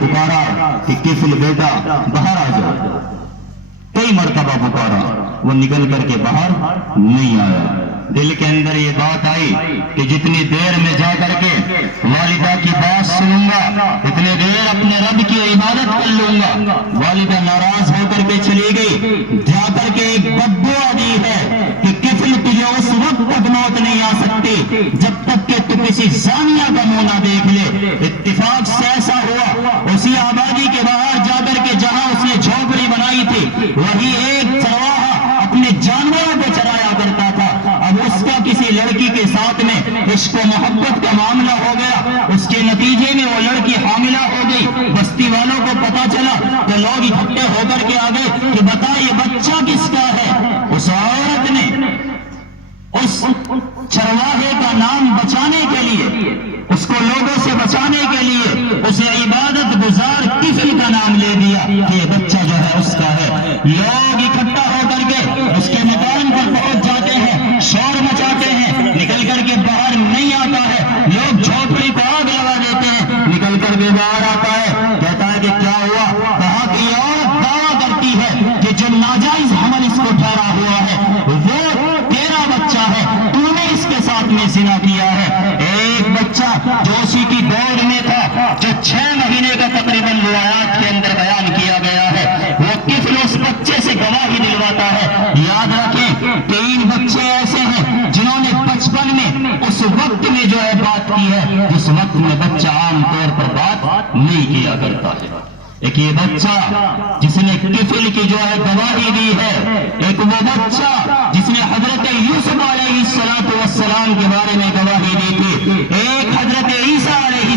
پکارا کہ کفل بیٹا باہر آ جاؤ، کئی مرتبہ پکارا، وہ نکل کر کے باہر نہیں آیا۔ دل کے اندر یہ بات آئی کہ جتنی دیر میں جا کر کے والدہ کی بات سنوں گا اتنے دیر اپنے رب کی عبادت کر لوں گا۔ والدہ ناراض ہو کر کے چلی گئی، جا کر کے ایک بددعا دی ہے کہ کفل تجھے اس وقت تک موت نہیں آ سکتی جب تک کہ تو کسی زانیہ کا منہ نہ دیکھ لے۔ اتفاق سے ایسا ہوا، اسی آبادی کے باہر جا کر کے جہاں اس نے جھونپڑی بنائی تھی وہی ایک چرواہا اپنے جانوروں کو چرایا کرتا تھا۔ اب اس کا کسی لڑکی کے ساتھ میں عشق و محبت کا معاملہ ہو گیا، اس کے نتیجے میں وہ لڑکی حاملہ ہو گئی۔ بستی والوں کو پتا چلا تو لوگ اکٹھے ہو کر کے آ گئے کہ بتا یہ بچہ کس کا ہے۔ اس عورت نے اس چرواہے کا نام بچانے کے لیے، اس کو لوگوں سے بچانے کے لیے اسے عبادت گزار کفل کا نام لے دیا کہ یہ بچہ جو ہے اس کا ہے۔ لوگ اکٹھا ہو کر کے اس کے مکان پر پہنچ جاتے ہیں، شور مچاتے ہیں، نکل کر کے باہر نہیں آتا ہے۔ لوگ جھونپڑی کو آگ لگا دیتے ہیں، نکل کر کے باہر آتا ہے، کہتا ہے کہ کیا ہوا؟ کہا کہ یہ عورت دعویٰ کرتی ہے کہ جو ناجائز حمل اس کو ٹھہرا ہوا ہے وہ تیرا بچہ ہے، تو نے اس کے ساتھ میں زنا کیا ہے۔ ایک بچہ جو اسی کی دور میں تھا، جو 6 مہینے کا تقریباً روایات کے اندر بیان کیا گیا ہے، وہ کفل اس بچے سے گواہی دلواتا ہے۔ یاد رکھیں 3 بچے ایسے ہیں جنہوں نے بچپن میں اس وقت میں جو ہے بات کی ہے جس وقت میں بچہ عام طور پر بات نہیں کیا کرتا ہے۔ ایک یہ بچہ جس نے کفل کی جو ہے گواہی دی ہے، ایک وہ بچہ جس نے حضرت یوسف علیہ السلام کے بارے میں گواہی دی تھی، ایک حضرت عیسیٰ علیہ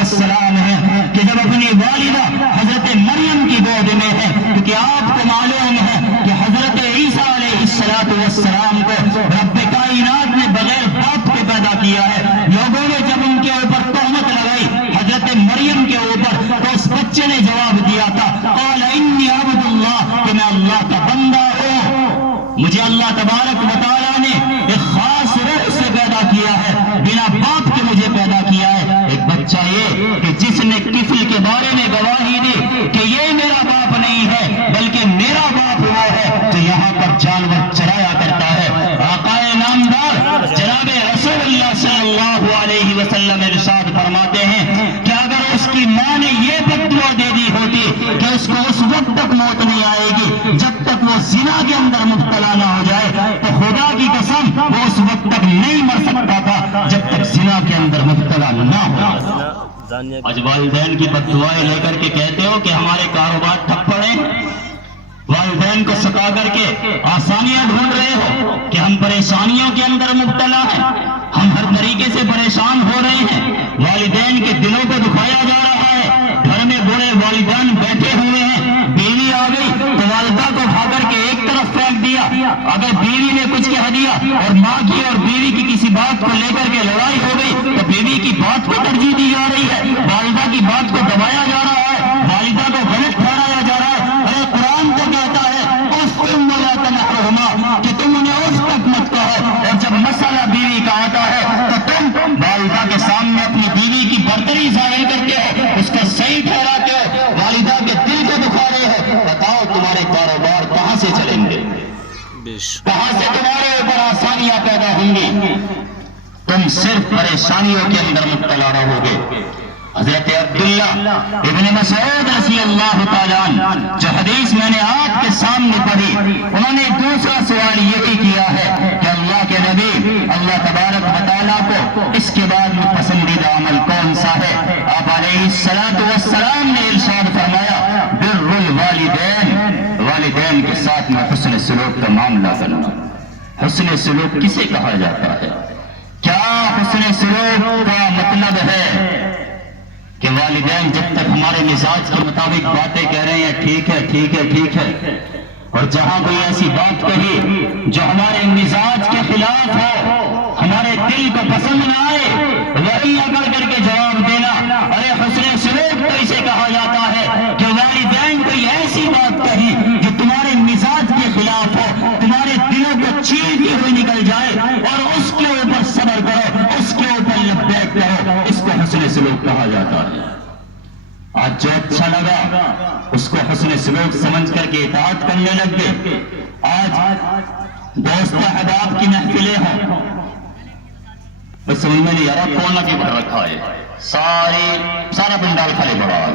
السلام ہے کہ جب اپنی والدہ حضرت مریم کی گود میں ہے، کیونکہ آپ کو معلوم ہے کہ حضرت عیسیٰ علیہ السلام کو رب کائنات نے بغیر باپ کے پیدا کیا ہے۔ لوگوں نے جب ان کے اوپر تہمت لگائی حضرت مریم کے اوپر تو اس بچے نے جواب دیا تھا، قال انی عبد اللہ، کہ میں اللہ کا بندہ ہوں، مجھے اللہ تبارک و تعالیٰ نے ایک خاص روح سے پیدا کیا ہے، بنا باپ کے مجھے پیدا کیا ہے۔ ایک بچہ یہ کہ جس نے کفل کے بارے میں گواہی دی کہ یہ میرا باپ نہیں ہے بلکہ میرا باپ وہ ہے جو یہاں پر جانور چرایا کرتا ہے۔ آقا نامدار جناب رسول اللہ صلی اللہ علیہ وسلم ارشاد فرماتے ہیں کہ اگر اس کی ماں نے یہ بددعا دے دی ہوتی کہ اس کو اس وقت تک موت نہیں آئے گی جب تک وہ زنا کے اندر مبتلا نہ ہو جائے، تو خدا کی قسم وہ اس وقت تک نہیں مر سکتا تھا جب تک زنا کے اندر مبتلا نہ ہو جائے۔ آج والدین کی بددعائیں لے کر کے کہتے ہو کہ ہمارے کاروبار ٹھپ پڑے، والدین کو سکا کر کے آسانیاں ڈھونڈ رہے ہو کہ ہم پریشانیوں کے اندر مبتلا ہیں، ہم ہر طریقے سے پریشان ہو رہے ہیں، والدین کے دلوں کو دکھایا جا رہا ہے، گھر میں بوڑھے والدین بیٹھے ہوئے ہیں، بیوی آ گئی تو والدہ کو اٹھا کر کے ایک طرف پھینک دیا، اگر بیوی نے کچھ کہہ دیا اور ماں کی اور بیوی کی کسی بات کو لے کر کے لڑائی ہو گئی تو بیوی کی بات کو ترجیح دی جا رہی ہے، والدہ کی بات کو دبایا جا رہا ہے، والدہ کو غلط ٹھہرایا جا رہا ہے۔ ارے قرآن تو کہتا ہے کہ تم انہیں اس تک مت کہو، اور جب مسئلہ بیوی کا آتا ہے تو تم والدہ کے سامنے اپنی بیوی کی برتری ظاہر کرتے ہو، اس کو صحیح ٹھہراتے ہو، والدہ کے دل کو دکھا رہے ہو۔ بتاؤ تمہارے کاروبار کہاں سے چلیں گے، کہاں سے تمہارے اوپر آسانیاں پیدا ہوں گی؟ تم صرف پریشانیوں کے اندر مبتلا رہو گے۔ حضرت عبداللہ ابن مسعود رضی اللہ تعالیٰ عنہ جو حدیث میں نے آپ کے سامنے پڑھی، انہوں نے دوسرا سوال یہی کیا ہے کہ اللہ کے نبی اللہ تبارک و تعالیٰ کو اس کے بعد میں پسندیدہ عمل کون سا ہے؟ آپ علیہ السلام نے ارشاد فرمایا بر الوالدین، والدین کے ساتھ میں حسن سلوک کا معاملہ کرنا۔ حسن سلوک کسے کہا جاتا ہے؟ کیا حسن سلوک کا مطلب ہے کہ والدین جب تک ہمارے مزاج کے مطابق باتیں کہہ رہے ہیں ٹھیک ہے ٹھیک ہے ٹھیک ہے، اور جہاں کوئی ایسی بات کہی جو ہمارے مزاج کے خلاف ہو، ہمارے دل کو پسند نہ آئے، وہی اگر کر کے جواب دینا۔ ارے حسن سلوک تو اسے کہا جاتا ہے کہ والدین کوئی ایسی بات کہی جو تمہارے مزاج کے خلاف ہو، تمہارے دلوں کو چیرتی ہوئی نکل جائے اور اس کے اوپر صبر کرو، اس کے اوپر لبیک کہو، اس کو حسن سلوک کہا جاتا ہے۔ آج جو اچھا لگا اس کو حسن سلوک سمجھ کر کے اطاعت کرنے لگ گئے. آج دوست احباب کی محفلیں ہوں، بس سمجھ میں نہیں آ رہا کون کی بھر رکھا ہے، سارا پنڈال خالی پڑا ہے.